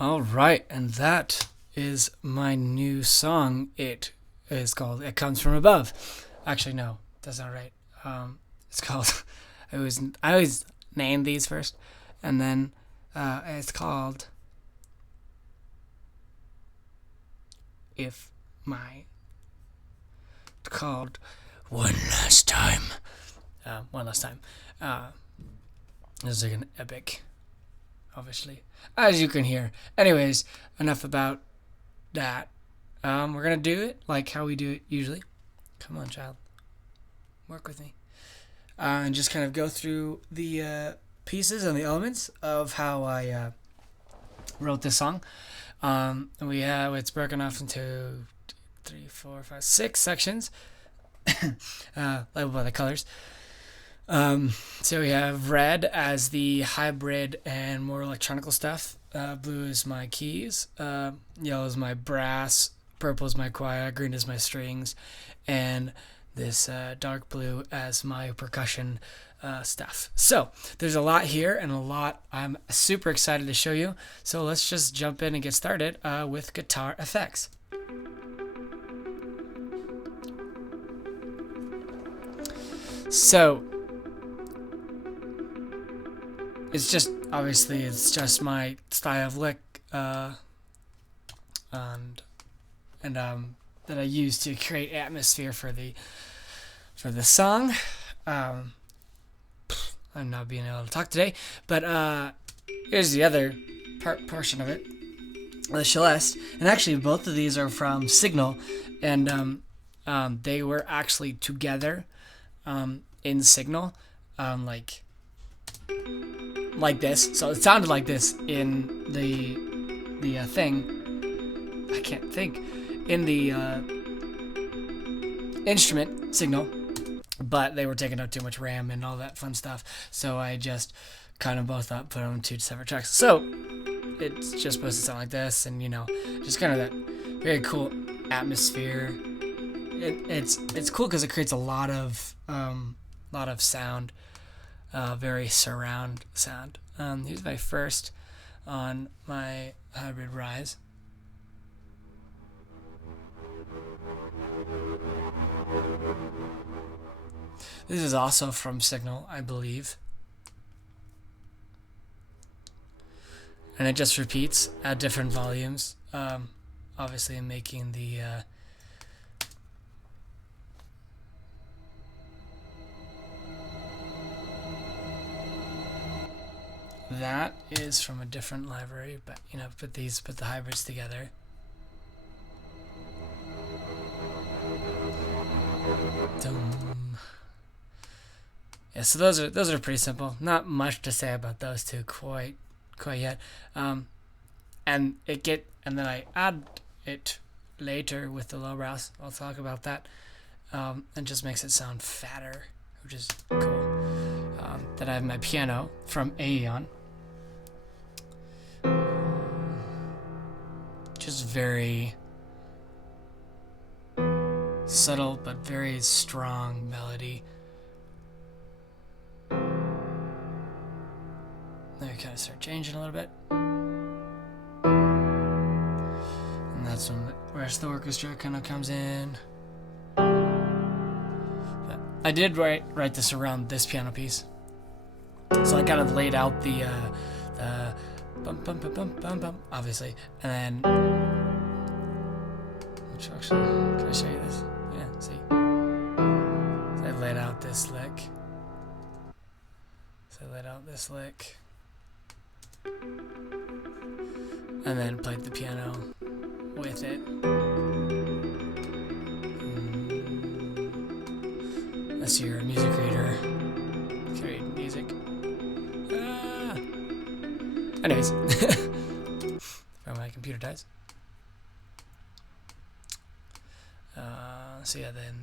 All right, and that is my new song. It is called "It Comes from Above." Actually, no, that's not right. It's called. I always name these first, and then it's called "If My." It's called "One Last Time." One last time. This is like an epic, obviously, as you can hear. Anyways, enough about that. We're gonna do it like how we do it usually. Come on, child, work with me, and just kind of go through the pieces and the elements of how I wrote this song. And we have it's broken off into 3, 4, 5, 6 sections, labeled by the colors. So we have red as the hybrid and more electronical stuff. Blue is my keys. Yellow is my brass. Purple is my choir. Green is my strings. And this dark blue as my percussion stuff. So there's a lot here and a lot I'm super excited to show you. So let's just jump in and get started with guitar effects. So it's just my style of lick, and that I use to create atmosphere for the song. I'm not being able to talk today, but here's the other portion of it, the Celeste, and actually both of these are from Signal, and they were actually together in Signal, like this. So it sounded like this in the thing. I can't think in the instrument Signal, but they were taking up too much RAM and all that fun stuff. So I just kind of both put them on 2 separate tracks. So it's just supposed to sound like this, and just kind of that very cool atmosphere. It's cool because it creates a lot of sound. Very surround sound. Here's my first on my hybrid rise. This is also from Signal, I believe. And it just repeats at different volumes. Obviously, I'm making the that is from a different library, but put the hybrids together. Dum. Yeah, so those are pretty simple. Not much to say about those two quite yet. And then I add it later with the low brass. I'll talk about that. And just makes it sound fatter, which is cool. Then I have my piano from Aidan. Just very subtle but very strong melody. Then we kind of start changing a little bit, and that's when the rest of the orchestra kind of comes in. But I did write this around this piano piece, so I kind of laid out the bum bum bum bum bum bum, obviously, and then which actually, can I show you this? Yeah, see. So I laid out this lick. And then played the piano with it. That's your music reader. Create music. Anyways. My computer dies. So yeah, then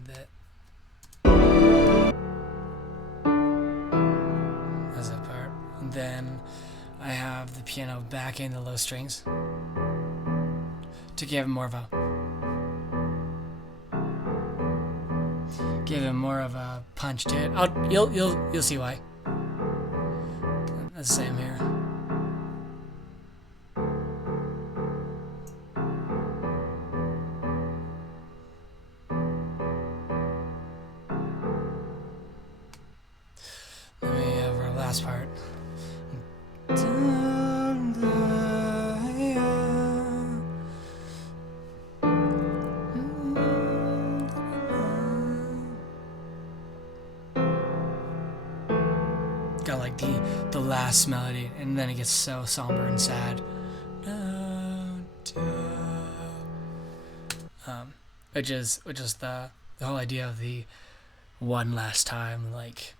that's that part. And then I have the piano back in the low strings to give it more of a punch to it. You'll see why. That's the same here. Got like the last melody, and then it gets so somber and sad. Which is the whole idea of the one last time, like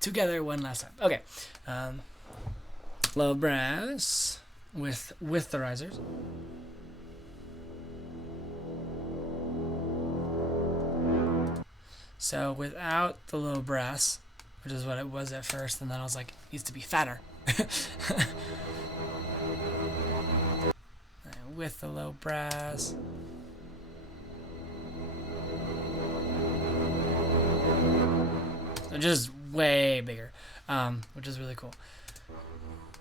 together one last time. Okay, low brass with the risers. So without the low brass, which is what it was at first, and then I was like, it needs to be fatter. With the low brass. So just way bigger, which is really cool.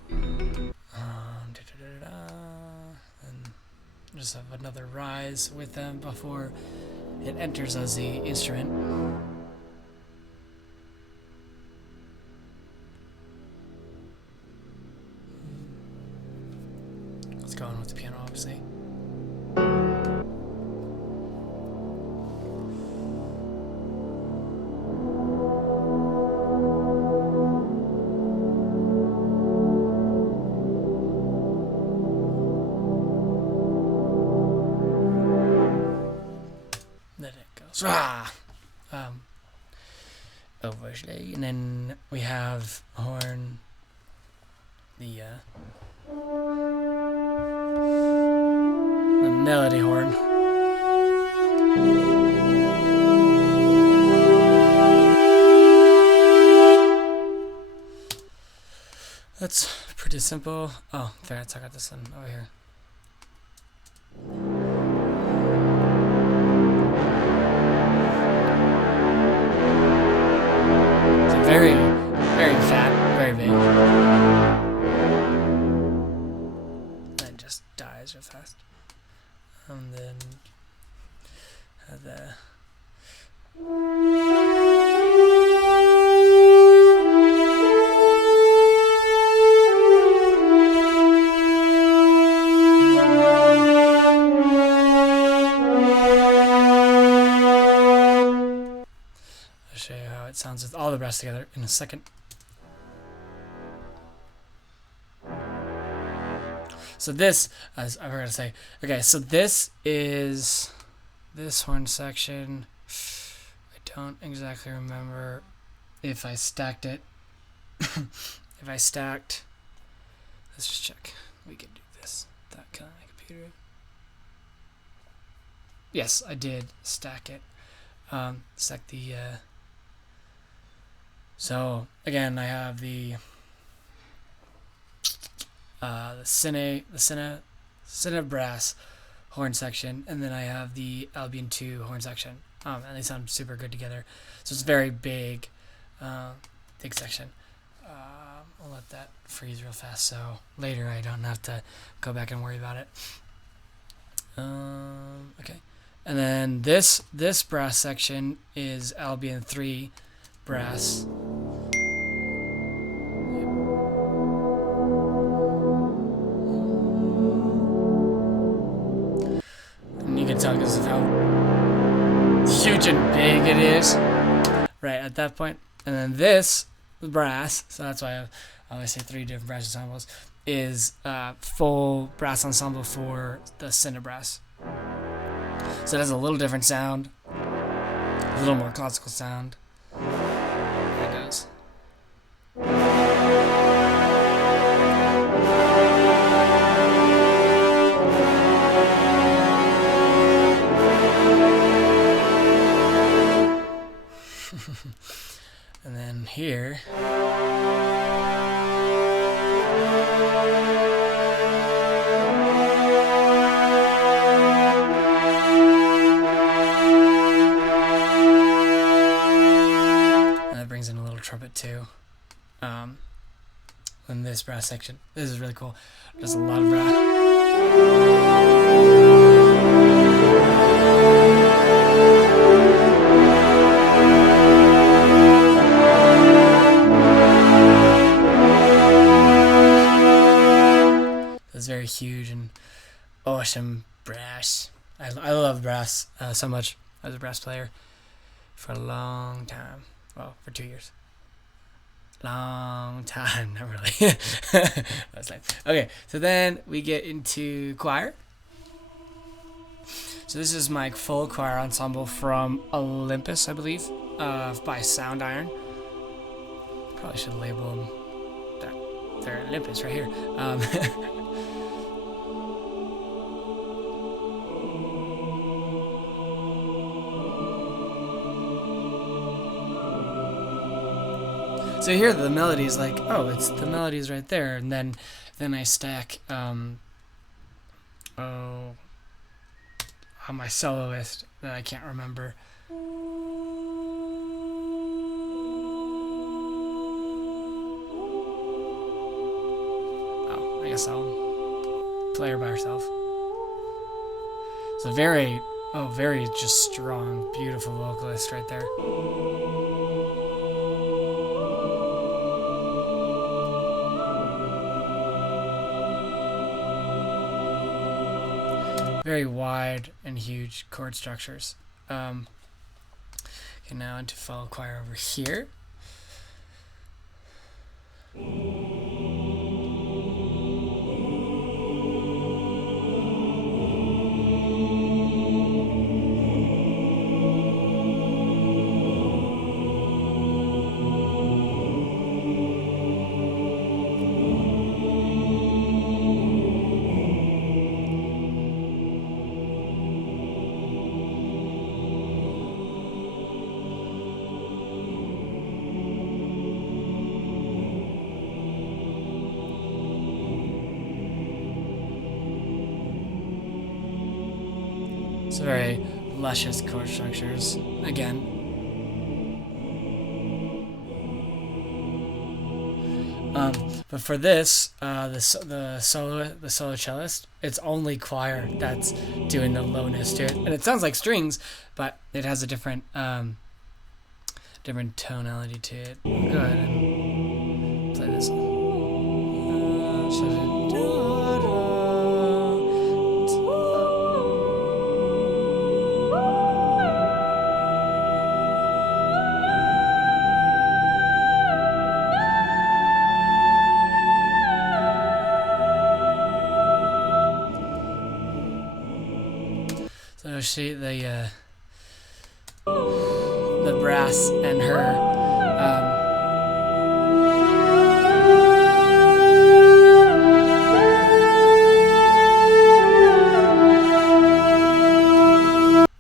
And just have another rise with them before it enters as the instrument. Let's go on with the piano, obviously. Then it goes overslay, and then we have horn, the melody horn. That's pretty simple. Oh, fair, I got this one over here. It's very, very fat, very big. Then just dies real fast. And then the I'll show you how it sounds with all the brass together in a second. So this, as I forgot to say, okay, so this is this horn section. I don't exactly remember if I stacked it. If I stacked, let's just check. We can do this. That kind of computer. Yes, I did stack it. Stack the. So again, I have the Cine brass horn section, and then I have the Albion 2 horn section, and they sound super good together. So it's very big, big section. I'll let that freeze real fast, so later I don't have to go back and worry about it. Okay, and then this brass section is Albion 3 brass. Tell because of how huge and big it is right at that point. And then this brass, so that's why I always say 3 different brass ensembles, is full brass ensemble for the Cine brass. So it has a little different sound, a little more classical sound. There it goes. And then here, and that brings in a little trumpet too. In this brass section, this is really cool. There's a lot of brass. very huge and awesome brass. I love brass so much. I was a brass player for a long time. Well, for 2 years. Long time, not really. That's nice. Okay, so then we get into choir. So this is my full choir ensemble from Olympus, I believe, by Sound Iron. Probably should label them that they're Olympus right here. So here the melody is like, oh, it's the melody's right there, and then I stack on my soloist that I can't remember. Oh, I guess I'll play her by herself. So very just strong, beautiful vocalist right there. Very wide and huge chord structures. Okay, now into follow choir over here. It's very luscious chord structures again. But for this, the solo cellist, it's only choir that's doing the lowness to it, and it sounds like strings, but it has a different tonality to it. Go ahead and play this. So the brass and her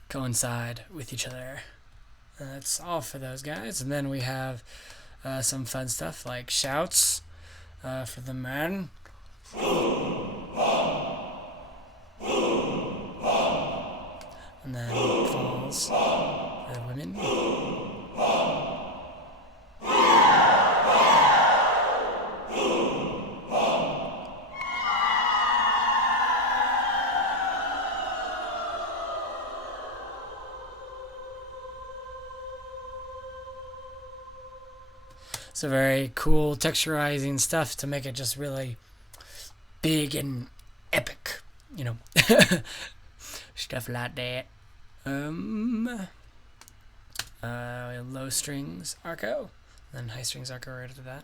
coincide with each other. That's all for those guys. And then we have some fun stuff like shouts for the men. And then falls for the women. So very cool texturizing stuff to make it just really big and epic, you know. Stuff like that. Low strings arco, then high strings arco right after that.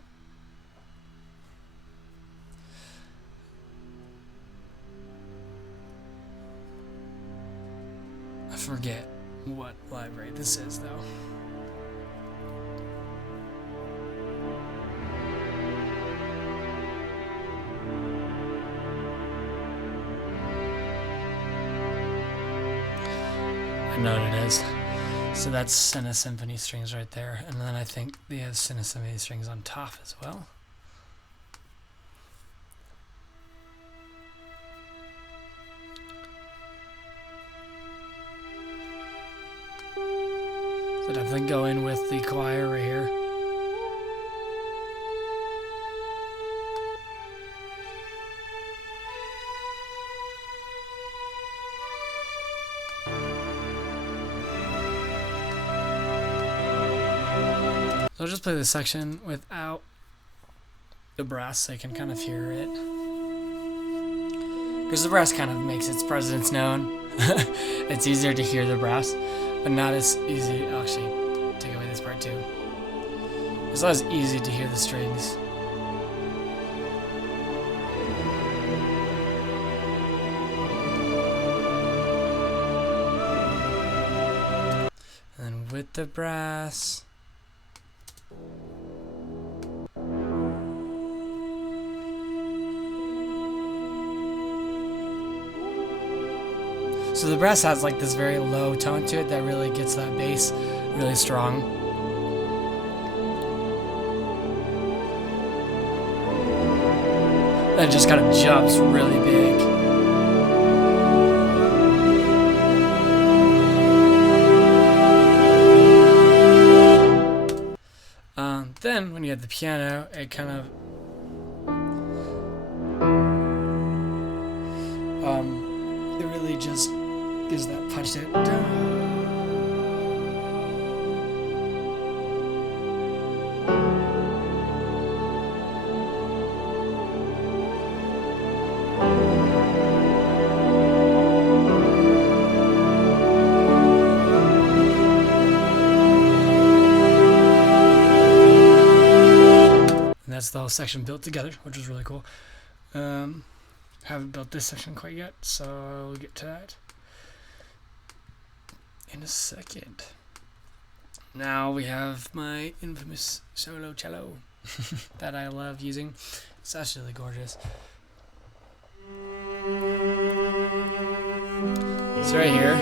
I forget what library this is though. I know what it is. So that's Cine Symphony strings right there, and then I think they have Cine Symphony strings on top as well. So definitely go in with the choir right here. So I'll just play this section without the brass so you can kind of hear it. because the brass kind of makes its presence known. It's easier to hear the brass, but not as easy. I'll actually take away this part too. It's not as easy to hear the strings. And then with the brass. So the brass has like this very low tone to it that really gets that bass really strong. And it just kind of jumps really big. Then when you have the piano, it kind of it really just gives that punch to it. And that's the whole section built together, which is really cool. Haven't built this section quite yet, so we'll get to that in a second. Now we have my infamous solo cello that I love using. It's absolutely gorgeous. So right here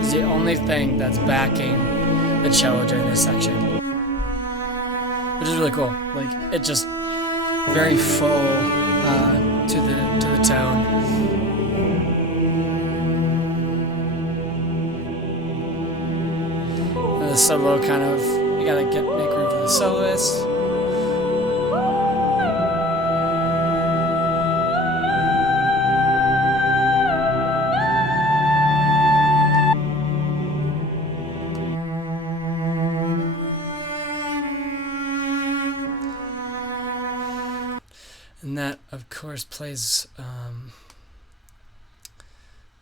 is the only thing that's backing the cello during this section, which is really cool. Like, it just very full to the tone. And the solo kind of, you gotta make room for the soloist. And that, of course, plays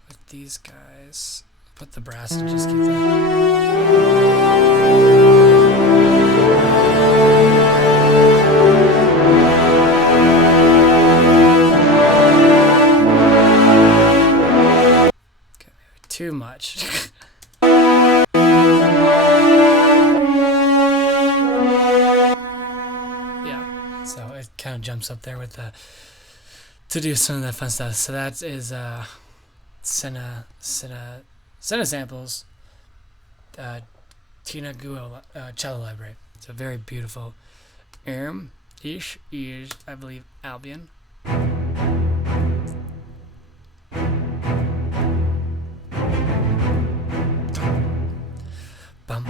with these guys. Put the brass and just keep Okay, maybe too much. So it kind of jumps up there with the to do some of that fun stuff. So that is Senna Samples Tina Guo cello library. It's a very beautiful ish is, I believe, Albion. Bum.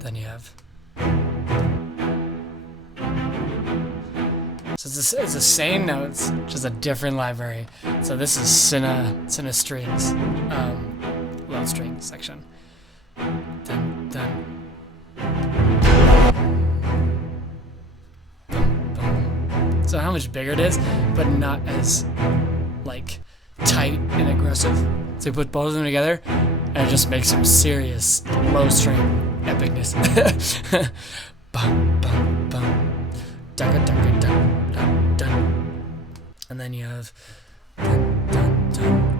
Then you have. So it's the same notes, just a different library. So this is Senna strings, low string section. Dun, dun. Boom, boom. So how much bigger it is, but not as like tight and aggressive. So you put both of them together, and it just makes some serious low string epicness. Bum, bum, bum. Dun, dun, dun, dun, dun. And then you have dun, dun, dun.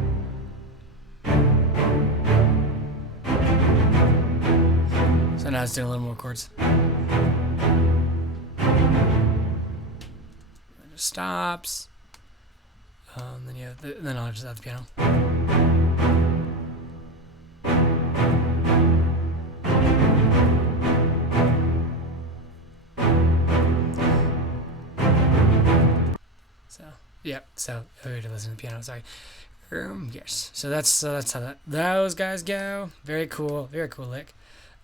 So now it's doing a little more chords. Then it stops. Then you have then I'll just have the piano. Yeah, so we to listen to the piano. Sorry. Yes. So that's how those guys go. Very cool lick.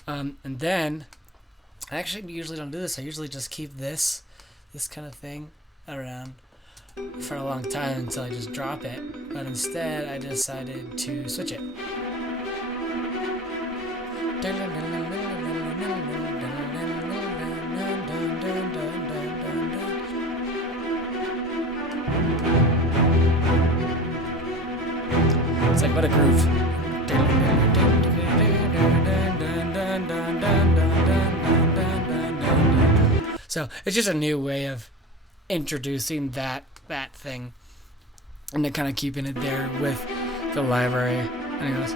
And then I actually usually don't do this. I usually just keep this kind of thing around for a long time until I just drop it. But instead, I decided to switch it. what a groove. So it's just a new way of introducing that thing, and then kind of keeping it there with the library. And it goes.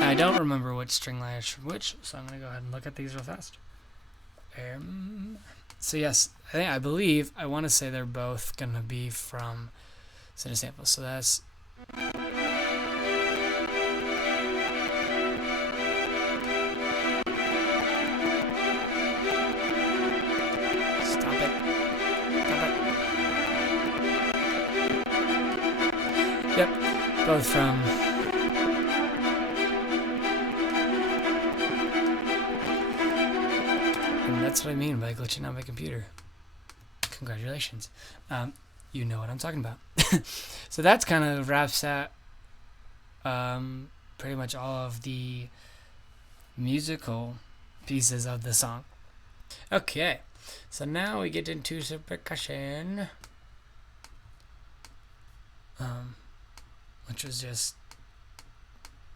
I don't remember which string line is from which, so I'm gonna go ahead and look at these real fast. So yes, I believe I want to say they're both gonna be from Center Samples. So that's. Yep, both from. And that's what I mean by glitching out my computer. Congratulations. You know what I'm talking about. So that's kind of wraps up pretty much all of the musical pieces of the song. Okay, so now we get into some percussion. Which was just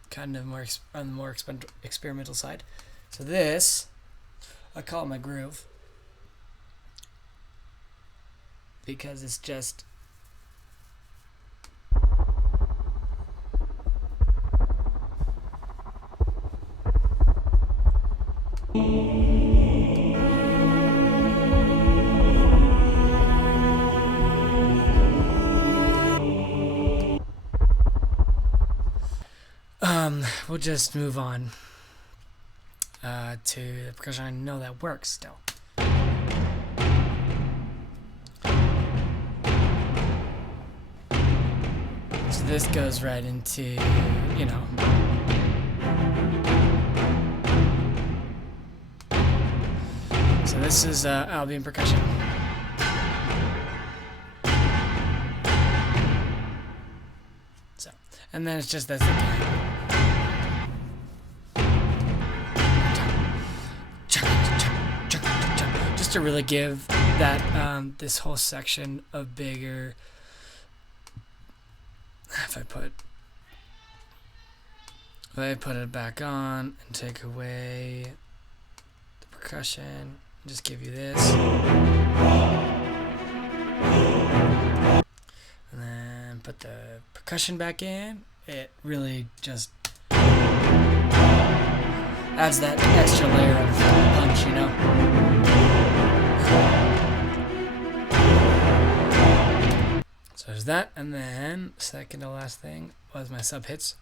kind of more on the more experimental side. So this, I call it my groove, because it's just we'll just move on to the percussion. I know that works still. So this goes right into, you know, so this is Albion percussion. So, and then it's just this again. Just to really give that this whole section a bigger. If I put it back on and take away the percussion, just give you this, and then put the percussion back in, it really just adds that extra layer of punch, you know. So there's that, and then second to last thing was my sub hits.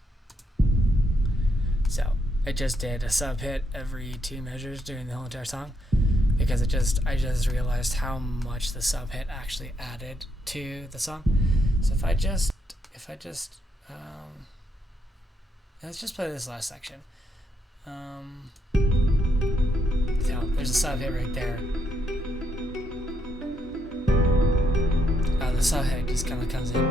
So I just did a sub hit every 2 measures during the whole entire song, because I just realized how much the sub hit actually added to the song. So let's just play this last section. So there's a sub hit right there. The sub hit just kind of comes in.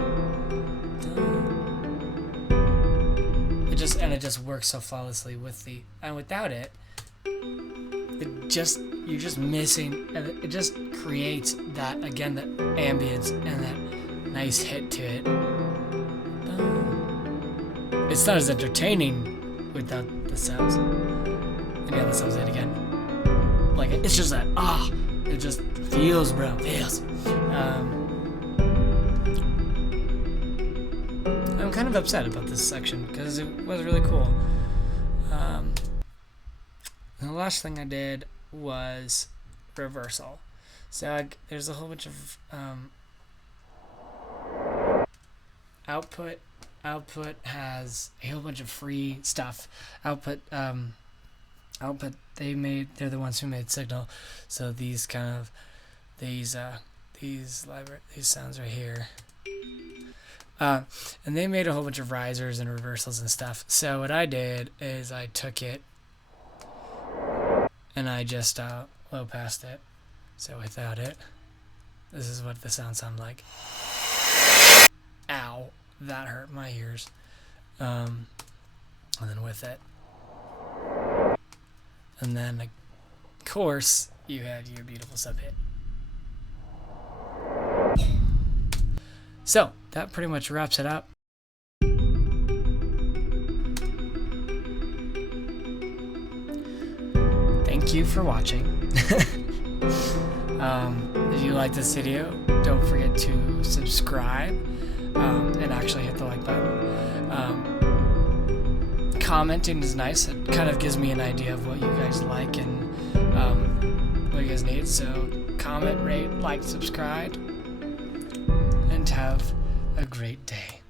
It just works so flawlessly with the, and without it, you're just missing. It just creates that, again, that ambience and that nice hit to it. It's not as entertaining without the subs. And yeah, the subs hit again. Like, it's just that it just feels, bro, feels. I'm kind of upset about this section because it was really cool. And the last thing I did was reversal. So there's a whole bunch of output. Output has a whole bunch of free stuff. Output. They're the ones who made Signal. So these sounds right here. And they made a whole bunch of risers and reversals and stuff. So what I did is I took it and I just low passed it. So without it, this is what the sound sounded like. Ow, that hurt my ears. And then with it, and then course, you had your beautiful sub hit. So, that pretty much wraps it up. Thank you for watching. If you like this video, don't forget to subscribe and actually hit the like button. Commenting is nice. It kind of gives me an idea of what you guys like and what you guys need. So comment, rate, like, subscribe, and have a great day.